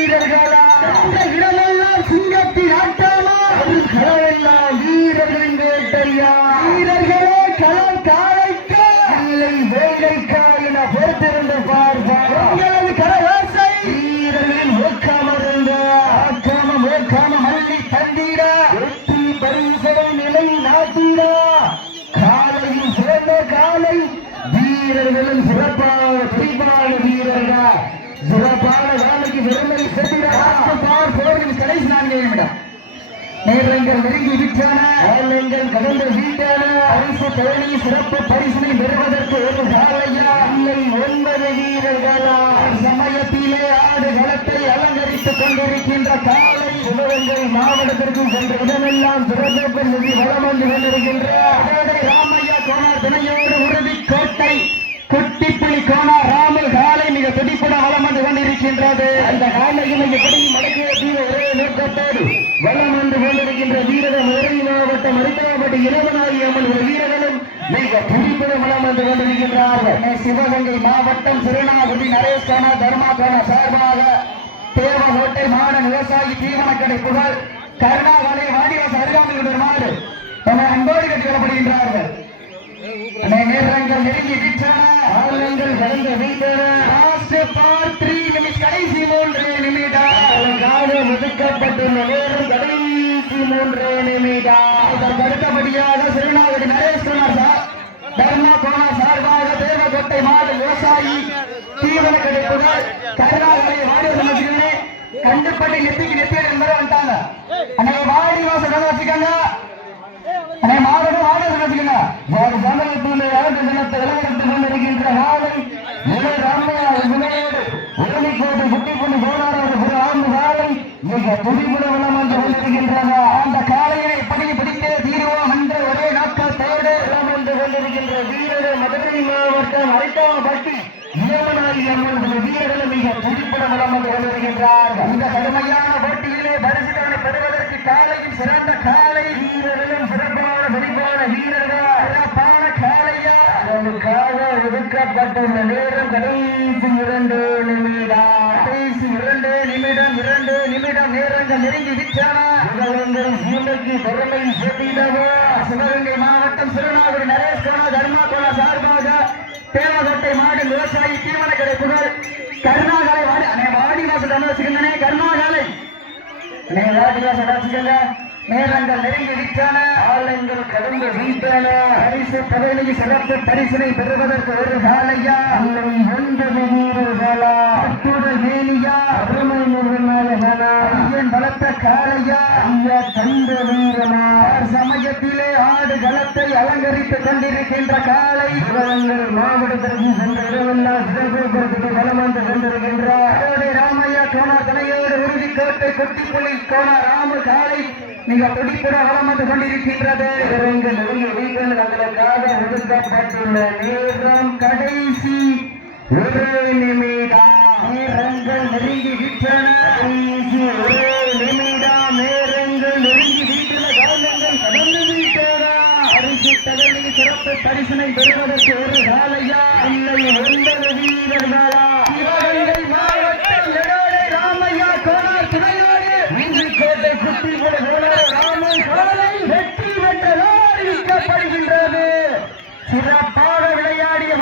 வீரர்களா இடமெல்லாம் சிங்கத்தின் ஆட்டமா களமெல்லாம் வீரர்களின் வேட்டையா வீரர்களே களம் காலைக்கா இல்லை வேலைக்கா என பொறுத்திருந்து பார்ப்பார் உங்களது கரவாசை வீரர்களின் ஊக்கமருந்த ஆக்காம மல்லி தந்திட வெற்றி பரிசலை நிலை நாட்டிடா காலையில் சிறந்த காலை வீரர்களும் சிறப்பான குறிப்பான வீரர்கள் சிறப்பான வேலைக்கு விரும்பி செல்கிறார் போரின் கடைசி 4 நிமிடம் நேரங்கள் நெருங்கி விட்டன ஆலயங்கள் கடந்த வீட்டான அரசு பழனி சிறப்பு பரிசினை பெறுவதற்கு ஒரு சாலையா இல்லை 9 வீரர்களா சமயத்திலே ஆடு களத்தை அலங்கரித்துக் கொண்டிருக்கின்ற காலை சிவகங்கை மாவட்டத்திற்கு சென்ற இடமெல்லாம் சிறப்பு நிதி வளம் வந்து கொண்டிருக்கின்ற ராமையா கோனார் துணையோடு உறுதி கோட்டை குட்டிப்புலி கோனார் ராமல் காலை மிக துடிப்புட வளம் வந்து கொண்டிருக்கின்றது அந்த காலையில் எப்படி மடக்கிய ஒரே நோக்கத்தோடு வளம் வந்து கொண்டிருக்கின்ற வீரர்கள் மதுரை மாவட்டம் மருத்துவப்பட்டு இளவனாகி அம்மன் ஒரு வீரர்களும் மிக துடிப்புட வளம் வந்து கொண்டிருக்கின்றார்கள் சிவகங்கை மாவட்டம் சிறுநாகுடி நரேஷ் கோனா தர்மா கோனா சார்பாக தேவகோட்டை மாடன் விவசாயி தீவனக்கடை புகழ் கருணாவலை வாடிவாச அருகாமையுடைய மாடு அன்போடு கட்டிக்கொள்ளப்படுகின்றார்கள் நேரங்கள் நெருங்கி விட்டன ஆலங்கள் கடந்த வீட்டன கடைசி 3 நிமிடம் ஒதுக்கப்பட்டுள்ள நேரம் கடைசி 3 நிமிடம் இதற்கு அடுத்தபடியாக சிறுநாகுடி நரேஷ் குமார் தர்மா கோனா சார்பாக தேவகோட்டை மாடு விவசாயி தீவன கிடைப்புகள் கருணாவலை வாடிவாச கண்டுபட்டி நெத்திக்கு நெத்தியல் என்பதை வந்துட்டாங்க அன்னைக்கு வாடிவாச வச்சுக்காங்க மாவட்டம் ஆடல் வச்சுக்கங்க ஒரு சமயத்தில் அரசு தினத்தை விளையாட்டுக் கொண்டிருக்கின்ற காலை நிலை ராமையா விளையாடு உடனிக்கோட்டு குட்டிப்புள்ளி போனார் ஒரு ஆண்டு காலை மிக துடிப்புட வளம் வந்து கொண்டிருக்கின்றன அந்த காலையை எப்படி பிடித்தே தீர்வோம் என்ற ஒரே நோக்கத்தோடு வளம் வந்து கொண்டிருக்கின்ற வீரர்கள் மதுரை மாவட்டம் அரைட்டாம்பட்டி இளவனாகி அம்மன் வீரர்கள் மிக துடிப்புட வளம் வந்து கொண்டிருக்கின்றார்கள் இந்த கடுமையான போட்டியிலே பரிசுகளை பெறுவதற்கு காலையில் சிறந்த காலை வீரர்களும் சிறப்பான வெளிப்பான வீரர்கள் சிறப்பான காலையா அதற்காக ஒதுக்கப்பட்டுள்ள நேரம் கடைசி 2 நிமிடம் நேரங்கள் நெருங்கி விட்டன சீமைக்கு பெருமை சேர்த்திடவோ சிவகங்கை மாவட்டம் சிறுநாகுடி நரேஷ் கோனா தர்மா கோனா சார்பாக தேவகோட்டை மாடு விவசாயி தீவன கடை புகழ் கருணாகாலை வாடிவாசல் வச்சுக்கே கருணாகாலை வாடிவாசல் வச்சுக்கங்க நேரங்கள் நெருங்கி விட்டன ஆலயங்கள் கடந்து வீட்டன பரிசு பதவிக்கு சிறப்பு பரிசினை பெறுவதற்கு ஒரு காலையா இல்லை 9 வீரர்களா அற்புதல் மேலியா அருமை ஐயன் பலத்த காலையா ஐயா தந்த வீரமா சமயத்திலே ஆடு களத்தை அலங்கரித்துக் கொண்டிருக்கின்ற காலை சிவகங்கை மாவட்டத்திற்கு சென்ற இடமெல்லாம் சிறப்பு பலம் வந்து கொண்டிருக்கின்றார் ராமையா கோனா துணையோடு உறுதி கோட்டை குட்டிப்புலி கோனா ராம காலை மிக துடிப்புட வளம் வந்து கொண்டிருக்கின்றது அதற்காக ஒதுக்கப்பட்டுள்ள நேரம் கடைசி 1 நிமிடம் நேரங்கள் நெருங்கி விட்டன கடைசி 1 நிமிடம் நேரங்கள் நெருங்கி விட்டன காலங்கள் கடந்து விட்டன அரிசி தகவலில் சிறப்பு பரிசினை பெறுவதற்கு ஒரு காலையா